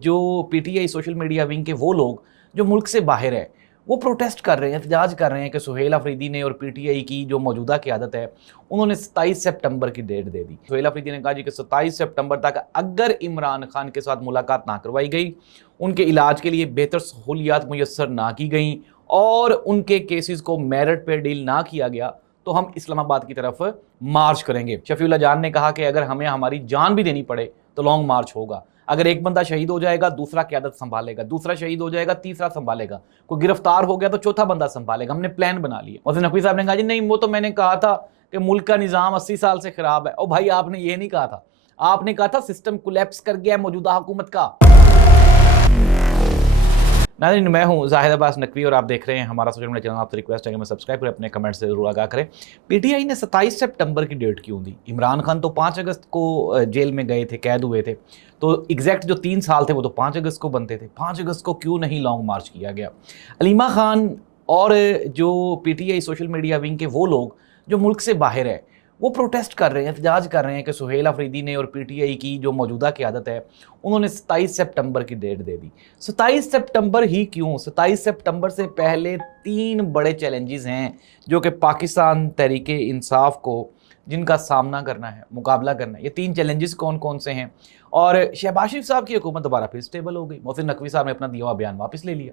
جو P T I social media wing کے وہ لوگ جو ملک سے باہر ہیں وہ پروٹیسٹ کر رہے ہیں، احتجاج کر رہے ہیں کہ سہیل آفریدی نے اور پی ٹی آئی کی جو موجودہ قیادت ہے انہوں نے 27 سپٹمبر کی ڈیٹ دے دی۔ سہیل آفریدی نے کہا کہ 27 سپٹمبر تک اگر عمران خان کے ساتھ ملاقات نہ کروائی گئی، ان کے علاج کے لیے بہتر سہولیات میسر نہ کی گئیں اور ان کے کیسز کو میرٹ پہ ڈیل نہ کیا گیا تو ہم اسلام آباد کی طرف مارچ کریں گے۔ شفیع اللہ جان نے کہا کہ اگر ہمیں ہماری جان بھی دینی پڑے تو لانگ مارچ ہوگا۔ اگر ایک بندہ شہید ہو جائے گا دوسرا قیادت سنبھالے گا، دوسرا شہید ہو جائے گا تیسرا سنبھالے گا، کوئی گرفتار ہو گیا تو چوتھا بندہ سنبھالے گا۔ ہم نے پلان بنا لیا۔ محسن نقوی صاحب نے کہا جی نہیں، وہ تو میں نے کہا تھا کہ ملک کا نظام 80 سال سے خراب ہے۔ او بھائی، آپ نے یہ نہیں کہا تھا، آپ نے کہا تھا سسٹم کولیپس کر گیا ہے موجودہ حکومت کا۔ ناظرین، میں ہوں زاہد عباس نقوی اور آپ دیکھ رہے ہیں ہمارا سوشل میڈیا چینل۔ آپ سے ریکویسٹ ہے کہ میں سبسکرائب کریں، اپنے کمنٹ سے ضرور آگاہ کریں۔ پی ٹی آئی نے 27 سپٹمبر کی ڈیٹ کیوں دی؟ عمران خان تو 5 اگست کو جیل میں گئے تھے، قید ہوئے تھے، تو ایگزیکٹ جو 3 سال تھے وہ تو 5 اگست کو بنتے تھے۔ 5 اگست کو کیوں نہیں لانگ مارچ کیا گیا؟ علیمہ خان اور جو P T I social media wing کے وہ لوگ جو ملک سے باہر ہیں وہ پروٹیسٹ کر رہے ہیں، احتجاج کر رہے ہیں کہ سہیل آفریدی نے اور پی ٹی آئی کی جو موجودہ قیادت ہے انہوں نے 27 سپٹمبر کی ڈیٹ دے دی۔ 27 سپٹمبر ہی کیوں؟ 27 سپٹمبر سے پہلے 3 بڑے چیلنجز ہیں جو کہ پاکستان تحریک انصاف کو جن کا سامنا کرنا ہے، مقابلہ کرنا ہے۔ یہ 3 چیلنجز کون کون سے ہیں؟ اور شہباز شریف صاحب کی حکومت دوبارہ پھر سٹیبل ہو گئی۔ محسن نقوی صاحب نے اپنا دیا ہوا بیان واپس لے لیا۔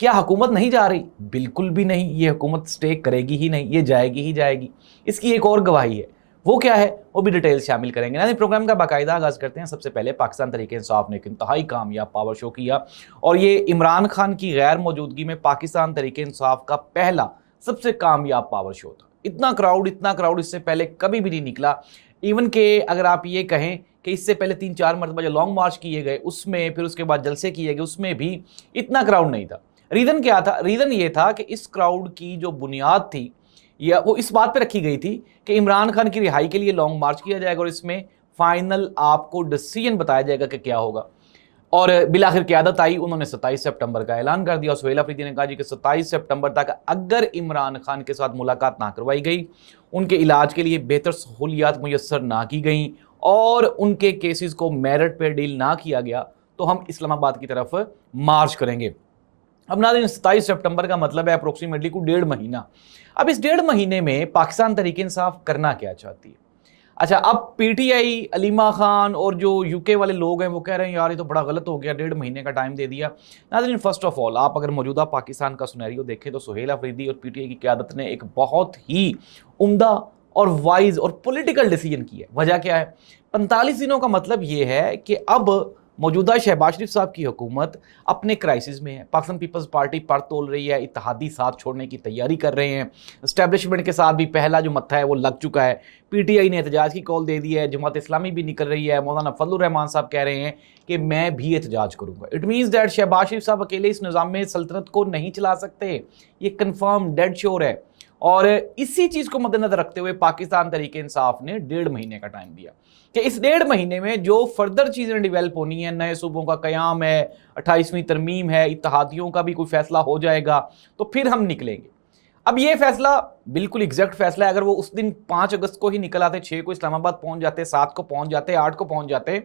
کیا حکومت نہیں جا رہی؟ بالکل بھی نہیں، یہ حکومت سٹے کرے گی ہی نہیں، یہ جائے گی ہی جائے گی۔ اس کی ایک اور گواہی ہے، وہ کیا ہے وہ بھی ڈیٹیل شامل کریں گے۔ پروگرام کا باقاعدہ آغاز کرتے ہیں۔ سب سے پہلے پاکستان تحریک انصاف نے ایک انتہائی کامیاب پاور شو کیا اور یہ عمران خان کی غیر موجودگی میں پاکستان تحریک انصاف کا پہلا سب سے کامیاب پاور شو تھا۔ اتنا کراؤڈ اس سے پہلے کبھی بھی نہیں نکلا۔ ایون کہ اگر آپ یہ کہیں کہ اس سے پہلے 3-4 مرتبہ جو لانگ مارچ کیے گئے اس میں، پھر اس کے بعد جلسے کیے گئے اس میں بھی اتنا کراؤڈ نہیں تھا۔ ریزن کیا تھا؟ ریزن یہ تھا کہ اس کراؤڈ کی جو بنیاد تھی یا وہ اس بات پہ رکھی گئی تھی کہ عمران خان کی رہائی کے لیے لانگ مارچ کیا جائے گا اور اس میں فائنل آپ کو ڈیسیژن بتایا جائے گا کہ کیا ہوگا۔ اور بالآخر قیادت آئی، انہوں نے 27 سپٹمبر کا اعلان کر دیا۔ سہیل آفریدی نے کہا کہ 27 سپٹمبر تک اگر عمران خان کے ساتھ ملاقات نہ کروائی گئی، ان کے علاج کے لیے بہتر سہولیات میسر نہ کی گئیں اور ان کے کیسز کو میرٹ پہ ڈیل نہ کیا گیا تو ہم اسلام آباد کی طرف مارچ کریں گے۔ اب ناظرین، 27 سپٹمبر کا مطلب ہے اپروکسیمیٹلی کو 1.5 مہینہ۔ اب اس 1.5 مہینے میں پاکستان تحریک انصاف کرنا کیا چاہتی ہے؟ اچھا، اب P T I, Alima Khan اور جو یو کے والے لوگ ہیں وہ کہہ رہے ہیں یار یہ تو بڑا غلط ہو گیا، 1.5 مہینے کا ٹائم دے دیا۔ ناظرین، فرسٹ آف آل آپ اگر موجودہ پاکستان کا سینیریو دیکھیں تو سہیل آفریدی اور پی ٹی آئی کی قیادت نے ایک بہت ہی عمدہ اور وائز اور پولیٹیکل ڈیسیجن کیا ہے۔ وجہ کیا ہے؟ 45 دنوں کا مطلب یہ ہے کہ اب موجودہ شہباز شریف صاحب کی حکومت اپنے کرائسس میں ہے۔ پاکستان پیپلز پارٹی پر تول رہی ہے، اتحادی ساتھ چھوڑنے کی تیاری کر رہے ہیں، اسٹیبلشمنٹ کے ساتھ بھی پہلا جو متھا ہے وہ لگ چکا ہے۔ پی ٹی آئی نے احتجاج کی کال دے دی ہے، جماعت اسلامی بھی نکل رہی ہے، مولانا فضل الرحمان صاحب کہہ رہے ہیں کہ میں بھی احتجاج کروں گا۔ اٹ مینز دیٹ شہباز شریف صاحب اکیلے اس نظام میں سلطنت کو نہیں چلا سکتے، یہ کنفرم ڈیڈ شور ہے۔ اور اسی چیز کو مد نظر رکھتے ہوئے پاکستان تحریک انصاف نے 1.5 مہینے کا ٹائم دیا کہ اس 1.5 مہینے میں جو فردر چیزیں ڈیویلپ ہونی ہیں، نئے صوبوں کا قیام ہے، 28ویں ترمیم ہے، اتحادیوں کا بھی کوئی فیصلہ ہو جائے گا تو پھر ہم نکلیں گے۔ اب یہ فیصلہ بالکل ایگزیکٹ فیصلہ ہے، اگر وہ اس دن 5 اگست کو ہی نکل آتے، 6 کو اسلام آباد پہنچ جاتے، 7 کو پہنچ جاتے، 8 کو پہنچ جاتے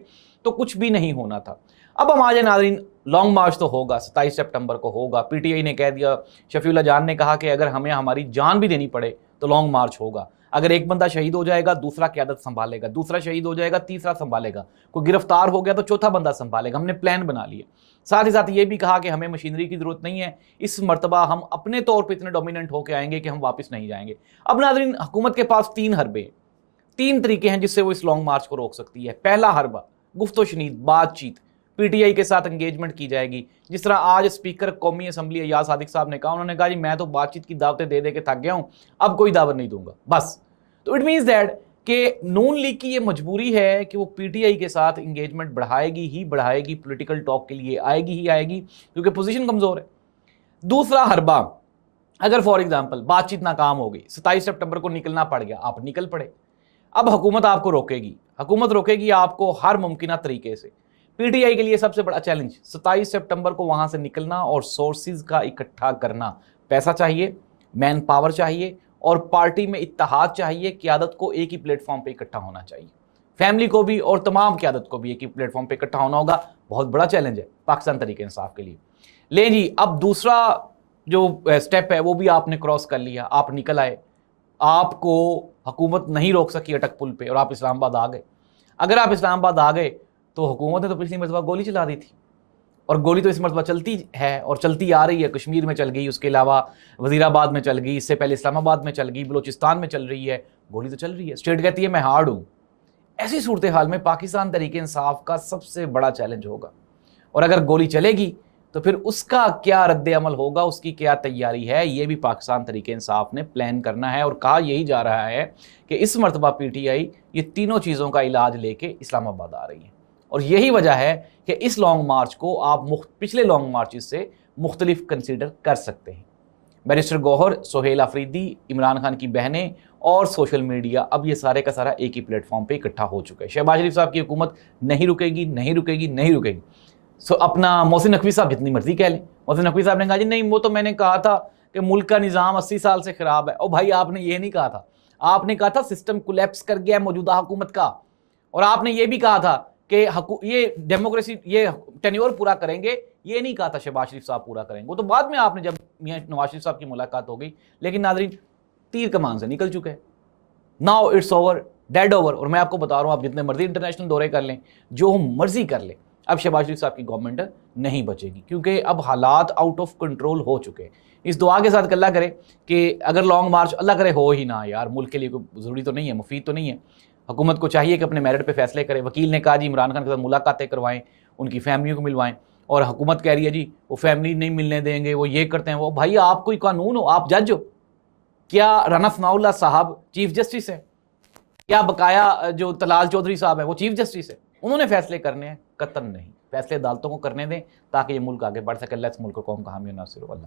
تو کچھ بھی نہیں ہونا تھا۔ اب ہم آج ناظرین، لانگ مارچ تو ہوگا، 27 سپٹمبر کو ہوگا۔ پی ٹی آئی نے کہہ دیا، شفیع اللہ جان نے کہا کہ اگر ہمیں ہماری جان بھی دینی پڑے تو لانگ مارچ ہوگا۔ اگر ایک بندہ شہید ہو جائے گا دوسرا قیادت سنبھالے گا، دوسرا شہید ہو جائے گا تیسرا سنبھالے گا، کوئی گرفتار ہو گیا تو چوتھا بندہ سنبھالے گا۔ ہم نے پلان بنا لیا۔ ساتھ ہی ساتھ یہ بھی کہا کہ ہمیں مشینری کی ضرورت نہیں ہے، اس مرتبہ ہم اپنے طور پہ اتنے ڈومیننٹ ہو کے آئیں گے کہ ہم واپس نہیں جائیں گے۔ اب ناظرین، حکومت کے پاس 3 حربے ہیں، 3 طریقے ہیں جس سے وہ اس لانگ مارچ کو روک سکتی ہے۔ پہلا حربہ گفت و شنید، بات چیت، پی ٹی آئی کے ساتھ انگیجمنٹ کی جائے گی۔ جس طرح آج اسپیکر قومی اسمبلی ایاز صادق صاحب نے کہا، انہوں نے کہا جی میں تو بات چیت کی دعوتیں دے دے کے تھک گیا ہوں، اب کوئی دعوت نہیں دوں گا بس۔ تو اٹ مینز دیٹ کہ نون لیگ کی یہ مجبوری ہے کہ وہ پی ٹی آئی کے ساتھ انگیجمنٹ بڑھائے گی، پولیٹیکل ٹاک کے لیے آئے گی کیونکہ پوزیشن کمزور ہے۔ دوسرا حربہ، اگر فار ایگزامپل بات چیت ناکام ہو گئی، 27 سپٹمبر کو نکلنا پڑ گیا، آپ نکل پڑے، اب حکومت آپ کو روکے گی آپ کو ہر ممکنہ طریقے سے۔ پی ٹی آئی کے لیے سب سے بڑا چیلنج 27 سپٹمبر کو وہاں سے نکلنا اور سورسز کا اکٹھا کرنا۔ پیسہ چاہیے، مین پاور چاہیے اور پارٹی میں اتحاد چاہیے۔ قیادت کو ایک ہی پلیٹ فارم پہ اکٹھا ہونا چاہیے، فیملی کو بھی اور تمام قیادت کو بھی ایک ہی پلیٹ فارم پہ اکٹھا ہونا ہوگا۔ بہت بڑا چیلنج ہے پاکستان تحریک انصاف کے لیے. لیں جی, اب دوسرا جو سٹیپ ہے وہ بھی آپ نے کراس کر لیا, آپ نکل آئے, آپ کو حکومت نہیں روک سکی اٹک پل پہ اور آپ اسلام آباد آ گئے. اگر آپ اسلام آباد آ گئے تو حکومت نے تو پچھلی مرتبہ گولی چلا دی تھی, اور گولی تو اس مرتبہ چلتی ہے اور چلتی آ رہی ہے. کشمیر میں چل گئی, اس کے علاوہ وزیر آباد میں چل گئی, اس سے پہلے اسلام آباد میں چل گئی, بلوچستان میں چل رہی ہے, گولی تو چل رہی ہے. اسٹیٹ کہتی ہے میں ہارڈ ہوں. ایسی صورتحال میں پاکستان تحریک انصاف کا سب سے بڑا چیلنج ہوگا, اور اگر گولی چلے گی تو پھر اس کا کیا رد عمل ہوگا, اس کی کیا تیاری ہے, یہ بھی پاکستان تحریک انصاف نے پلان کرنا ہے. اور کہا یہی جا رہا ہے کہ اس مرتبہ پی ٹی آئی یہ تینوں چیزوں کا علاج لے کے اسلام آباد آ رہی ہے, اور یہی وجہ ہے کہ اس لانگ مارچ کو آپ پچھلے لانگ مارچز سے مختلف کنسیڈر کر سکتے ہیں. بیرسٹر گوہر, سہیل آفریدی, عمران خان کی بہنیں اور سوشل میڈیا, اب یہ سارے کا سارا ایک ہی پلیٹ فارم پہ اکٹھا ہو چکا ہے. شہباز شریف صاحب کی حکومت نہیں رکے گی, نہیں رکے گی, نہیں رکے گی. اپنا محسن نقوی صاحب جتنی مرضی کہہ لیں, محسن نقوی صاحب نے کہا جی نہیں وہ تو میں نے کہا تھا کہ ملک کا نظام 80 سال سے خراب ہے. او بھائی آپ نے یہ نہیں کہا تھا, آپ نے کہا تھا سسٹم کولیپس کر گیا ہے موجودہ حکومت کا, اور آپ نے یہ بھی کہا تھا کہ یہ ڈیموکریسی یہ ٹینیور پورا کریں گے, یہ نہیں کہا تھا شہباز شریف صاحب پورا کریں گے. وہ تو بعد میں آپ نے جب میاں نواز شریف صاحب کی ملاقات ہو گئی, لیکن ناظرین تیر کمان سے نکل چکے ہیں. Now it's over, dead over. اور میں آپ کو بتا رہا ہوں, آپ جتنے مرضی انٹرنیشنل دورے کر لیں, جو مرضی کر لیں, اب شہباز شریف صاحب کی گورنمنٹ نہیں بچے گی, کیونکہ اب حالات آؤٹ آف کنٹرول ہو چکے ہیں. اس دعا کے ساتھ کہ اللہ کرے کہ اگر لانگ مارچ اللہ کرے ہو ہی نہ, یار ملک کے لیے کوئی ضروری تو نہیں ہے, مفید تو نہیں ہے. حکومت کو چاہیے کہ اپنے میرٹ پہ فیصلے کرے. وکیل نے کہا جی عمران خان کے ساتھ ملاقاتیں کروائیں, ان کی فیملیوں کو ملوائیں, اور حکومت کہہ رہی ہے جی وہ فیملی نہیں ملنے دیں گے, وہ یہ کرتے ہیں وہ. بھائی آپ کوئی قانون ہو, آپ جج ہو کیا؟ رانا ثناء اللہ صاحب چیف جسٹس ہیں کیا؟ بقایا جو طلال چودھری صاحب ہیں وہ چیف جسٹس ہیں, انہوں نے فیصلے کرنے ہیں؟ قطعاً نہیں. فیصلے عدالتوں کو کرنے دیں تاکہ یہ ملک آگے بڑھ سکے. اللہ اس ملک کو قوم کا حامی و ناصر ہو. اللہ